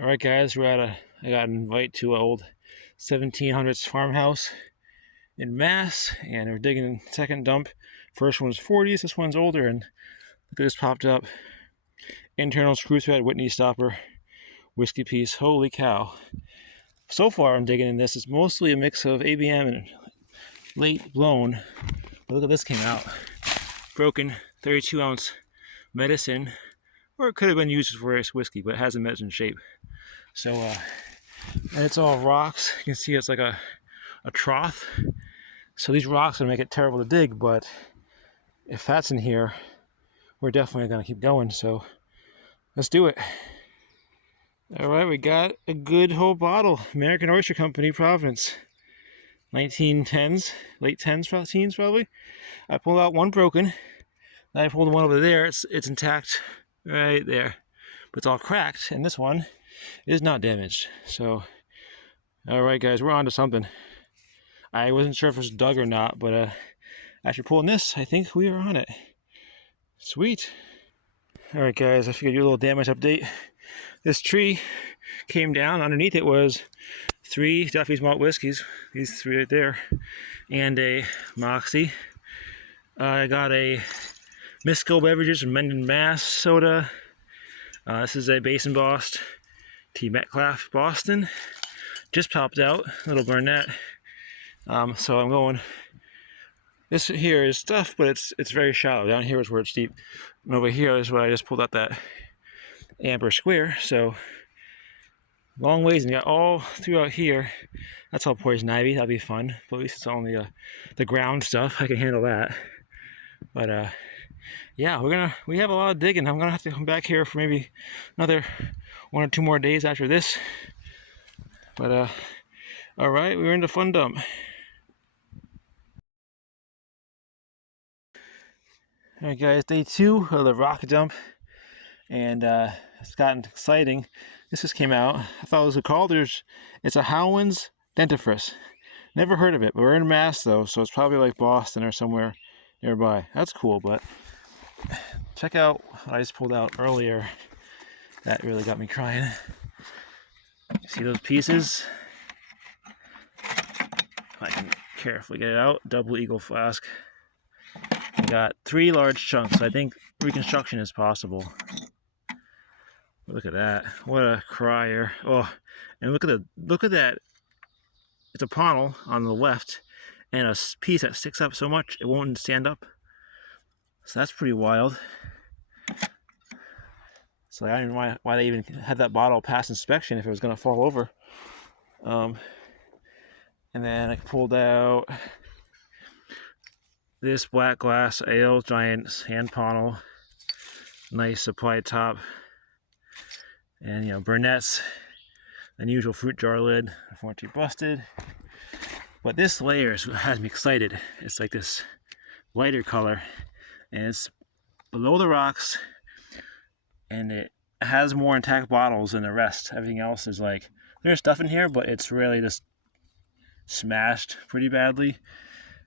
All right, guys, I got invited to an old 1700s farmhouse in Mass, and we're digging a second dump. First one's 40s, this one's older, and look at this popped up. Internal screw thread, Whitney stopper, whiskey piece. Holy cow. So far, I'm digging in this. It's mostly a mix of ABM and late blown. But look at this came out. Broken 32-ounce medicine, or it could have been used for whiskey, but it has a medicine shape. So, and it's all rocks. You can see it's like a trough. So these rocks are gonna make it terrible to dig, but if that's in here, we're definitely gonna keep going. So let's do it. All right, we got a good whole bottle. American Oyster Company, Providence. 1910s, late 10s, teens probably. I pulled out one broken. Then I pulled the one over there. It's intact right there, but it's all cracked. And this one is not damaged. So, all right, guys, we're on to something. I wasn't sure if it was dug or not, but after pulling this, I think we are on it. Sweet. All right, guys, I figured do a little damage update. This tree came down. Underneath it was 3 Duffy's Malt Whiskeys, these 3 right there, and a Moxie. I got a Misco Beverages from Mendon, Mass soda. This is a Basin Bost T. Metcalf Boston. Just popped out, little Burnett. So I'm going. This here is stuff, but it's very shallow. Down here is where it's deep, and over here is where I just pulled out that amber square. So long ways, and got all throughout here. That's all poison ivy. That'll be fun. But at least it's only the ground stuff. I can handle that. But yeah, we have a lot of digging. I'm gonna have to come back here for maybe another 1 or 2 more days after this. But all right, we're in the fun dump. All right, guys, day 2 of the rock dump, and it's gotten exciting. This just came out. I thought it was called. It's a Howland's dentifrice. Never heard of it, but we're in Mass though, so it's probably like Boston or somewhere nearby. That's cool, but check out what I just pulled out earlier. That really got me crying. See those pieces? If I can carefully get it out. Double Eagle flask. We got 3 large chunks. I think reconstruction is possible. Look at that. What a crier. Oh, and look at that. It's a Pontil on the left, and a piece that sticks up so much it won't stand up. So that's pretty wild. So I don't know why they even had that bottle pass inspection if it was going to fall over. And then I pulled out this black glass ale, giant hand Pontil, nice applied top, and Burnett's unusual fruit jar lid, unfortunately busted. But this layer has me excited. It's like this lighter color, and it's below the rocks, and it has more intact bottles than the rest. Everything else is like, there's stuff in here, but it's really just smashed pretty badly.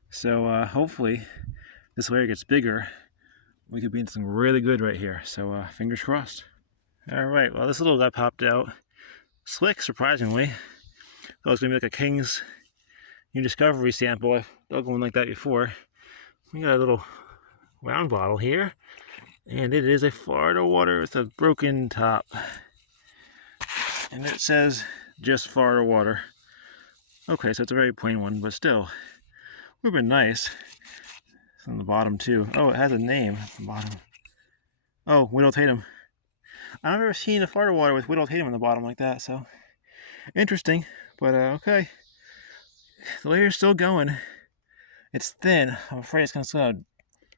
So hopefully this layer gets bigger. We could be in something really good right here. So fingers crossed. All right, well, this little guy popped out. Slick, surprisingly. Thought it was gonna be like a King's New Discovery sample. I've dug one like that before. We got a little round bottle here, and it is a Florida water with a broken top. And it says just Florida water. Okay, so it's a very plain one, but still, would have been nice. It's on the bottom too. Oh, it has a name at the bottom. Oh, Widow Tatum. I've never seen a Florida water with Widow Tatum on the bottom like that, so interesting. But okay, the layer's still going. It's thin. I'm afraid it's gonna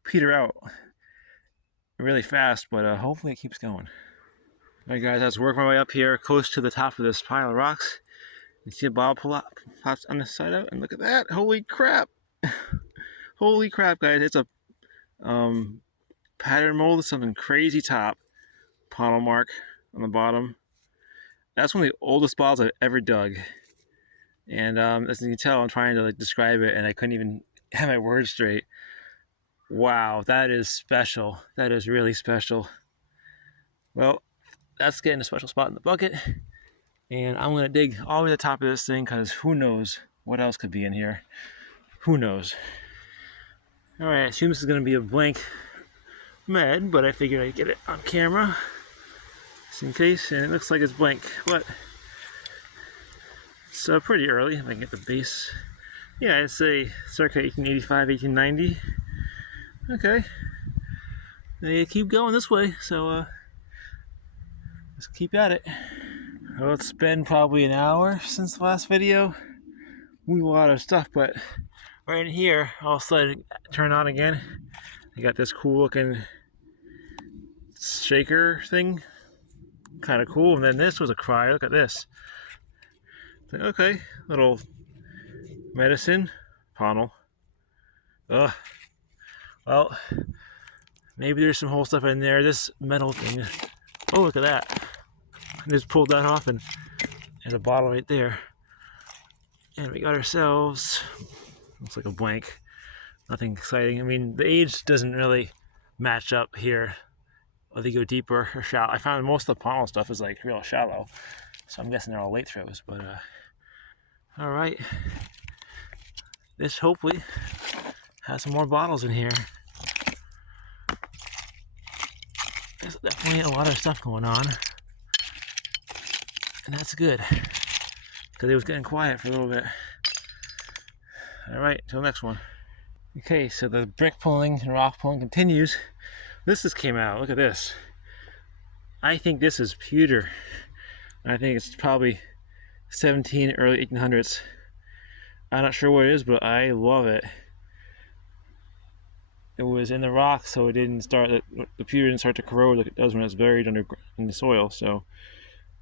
peter out really fast, but hopefully it keeps going. All right, guys, I was working my way up here close to the top of this pile of rocks. You see a bottle pops on the side out, and look at that! Holy crap! Holy crap, guys! It's a pattern mold with something crazy top. Pontil mark on the bottom. That's one of the oldest bottles I've ever dug. And as you can tell, I'm trying to describe it, and I couldn't even have my words straight. Wow, that is special. That is really special. Well, that's getting a special spot in the bucket. And I'm gonna dig all the way to the top of this thing because who knows what else could be in here. Who knows? All right, I assume this is gonna be a blank med, but I figured I'd get it on camera just in case, and it looks like it's blank, but it's pretty early. If I can get the base. Yeah, I'd say circa 1885, 1890. Okay. They keep going this way, so let's keep at it. Well, it's been probably an hour since the last video. We a lot of stuff, but right in here, all of a sudden turn on again. I got this cool looking shaker thing, kind of cool. And then this was a cry. Look at this. Like, okay, little medicine, Pontil. Ugh. Well, maybe there's some whole stuff in there. This metal thing. Oh, look at that. I just pulled that off, and there's a bottle right there. And we got ourselves, looks like a blank. Nothing exciting. I mean, the age doesn't really match up here. Or they go deeper or shallow. I found most of the Pontil stuff is like real shallow. So I'm guessing they're all late throws, but all right. This hopefully has some more bottles in here. There's definitely a lot of stuff going on. And that's good. Because it was getting quiet for a little bit. All right, till next one. Okay, so the brick pulling and rock pulling continues. This just came out. Look at this. I think this is pewter. I think it's probably 17, early 1800s. I'm not sure what it is, but I love it. It was in the rock, so it didn't start. The pewter didn't start to corrode like it does when it's buried under in the soil. So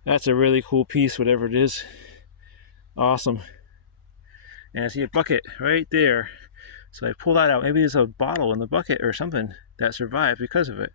that's a really cool piece, whatever it is. Awesome. And I see a bucket right there. So I pull that out. Maybe there's a bottle in the bucket or something that survived because of it.